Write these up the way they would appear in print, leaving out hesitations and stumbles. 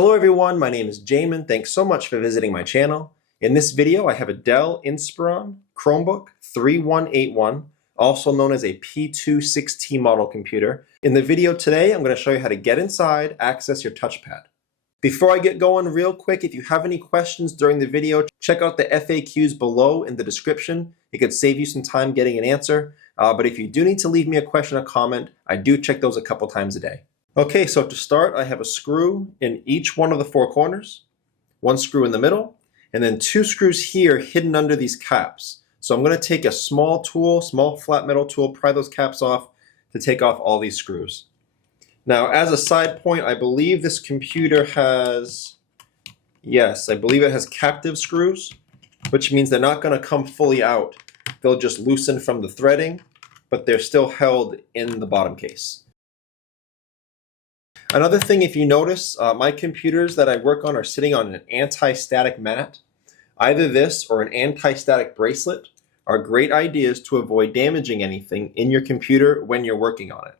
Hello everyone, my name is Jamin. Thanks so much for visiting my channel. In this video, I have a Dell Inspiron Chromebook 3181, also known as a P26T model computer. In the video today, I'm going to show you how to get inside, access your touchpad. Before I get going, real quick, if you have any questions during the video, check out the FAQs below in the description. It could save you some time getting an answer. But if you do need to leave me a question or comment, I do check those a couple times a day. Okay, so to start, I have a screw in each one of the four corners, one screw in the middle, and then two screws here hidden under these caps. So I'm going to take a small tool, small flat metal tool, pry those caps off to take off all these screws. Now, as a side point, I believe this computer has, yes, I believe it has captive screws, which means they're not going to come fully out. They'll just loosen from the threading, but they're still held in the bottom case. Another thing, if you notice, my computers that I work on are sitting on an anti-static mat. Either this or an anti-static bracelet are great ideas to avoid damaging anything in your computer when you're working on it.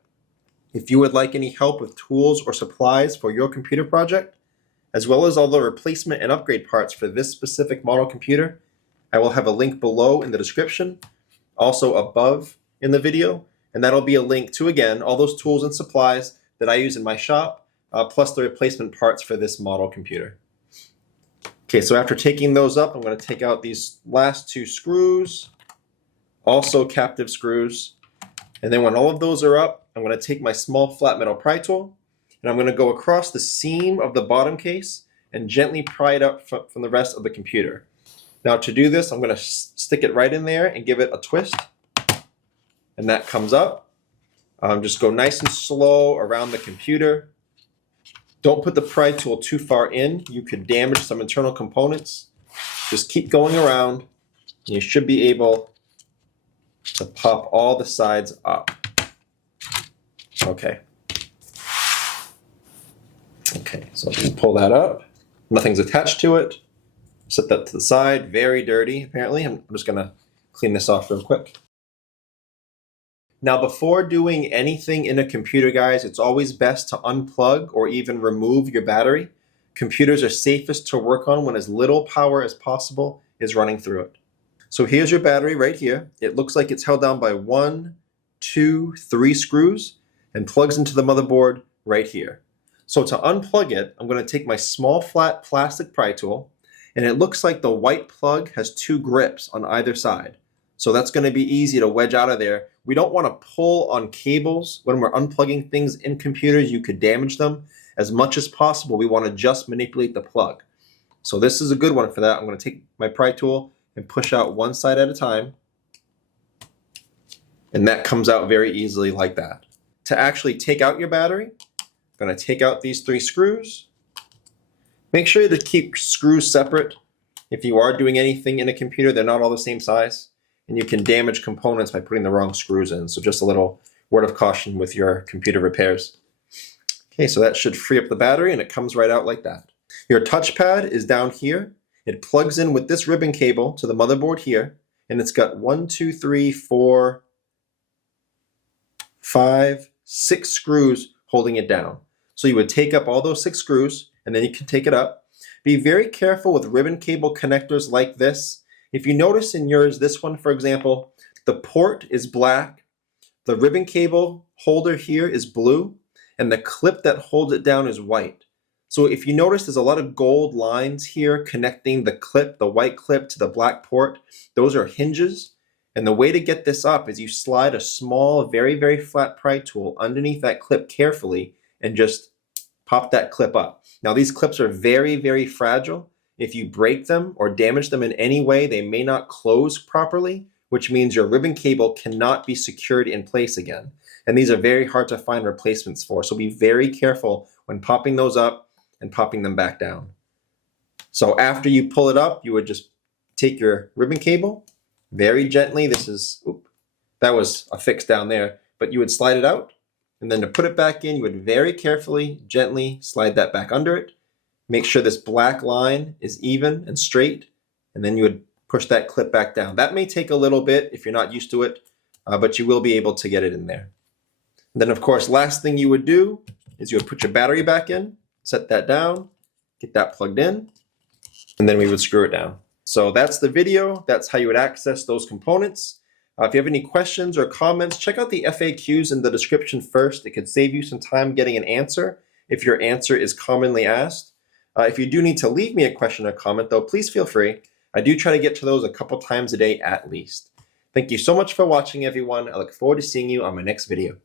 If you would like any help with tools or supplies for your computer project, as well as all the replacement and upgrade parts for this specific model computer, I will have a link below in the description, also above in the video, and that'll be a link to, again, all those tools and supplies that I use in my shop, plus the replacement parts for this model computer. Okay, so after taking those up, I'm going to take out these last two screws, also captive screws, and then when all of those are up, I'm going to take my small flat metal pry tool, and I'm going to go across the seam of the bottom case and gently pry it up from the rest of the computer. Now to do this, I'm going to stick it right in there and give it a twist, and that comes up. Just go nice and slow around the computer. Don't put the pry tool too far in. You could damage some internal components. Just keep going around, and you should be able to pop all the sides up. Okay. Okay, so just pull that up. Nothing's attached to it. Set that to the side. Very dirty, apparently. I'm just going to clean this off real quick. Now, before doing anything in a computer, guys, it's always best to unplug or even remove your battery. Computers are safest to work on when as little power as possible is running through it. So here's your battery right here. It looks like it's held down by 1, 2, 3 screws and plugs into the motherboard right here. So to unplug it, I'm going to take my small flat plastic pry tool, and it looks like the white plug has 2 grips on either side. So that's going to be easy to wedge out of there. We don't want to pull on cables when we're unplugging things in computers. You could damage them. As much as possible, we want to just manipulate the plug. So this is a good one for that. I'm going to take my pry tool and push out one side at a time. And that comes out very easily like that. To actually take out your battery, I'm going to take out these 3 screws. Make sure to keep screws separate. If you are doing anything in a computer, they're not all the same size. And you can damage components by putting the wrong screws in. So just a little word of caution with your computer repairs. Okay, so that should free up the battery, and it comes right out like that. Your touchpad is down here. It plugs in with this ribbon cable to the motherboard here, and it's got 1, 2, 3, 4, 5, 6 screws holding it down. So you would take up all those 6 screws, and then you can take it up. Be very careful with ribbon cable connectors like this. If you notice in yours, this one, for example, the port is black, the ribbon cable holder here is blue, and the clip that holds it down is white. So if you notice, there's a lot of gold lines here connecting the clip, the white clip, to the black port. Those are hinges. And the way to get this up is you slide a small, very, very flat pry tool underneath that clip carefully and just pop that clip up. Now, these clips are very, very fragile. If you break them or damage them in any way, they may not close properly, which means your ribbon cable cannot be secured in place again. And these are very hard to find replacements for. So be very careful when popping those up and popping them back down. So after you pull it up, you would just take your ribbon cable very gently. That was a fix down there, but you would slide it out. And then to put it back in, you would very carefully, gently slide that back under it. Make sure this black line is even and straight, and then you would push that clip back down. That may take a little bit if you're not used to it, but you will be able to get it in there. And then, of course, last thing you would do is you would put your battery back in, set that down, get that plugged in, and then we would screw it down. So that's the video. That's how you would access those components. If you have any questions or comments, check out the FAQs in the description first. It could save you some time getting an answer if your answer is commonly asked. If you do need to leave me a question or comment, though, please feel free. I do try to get to those a couple times a day at least. Thank you so much for watching, everyone. I look forward to seeing you on my next video.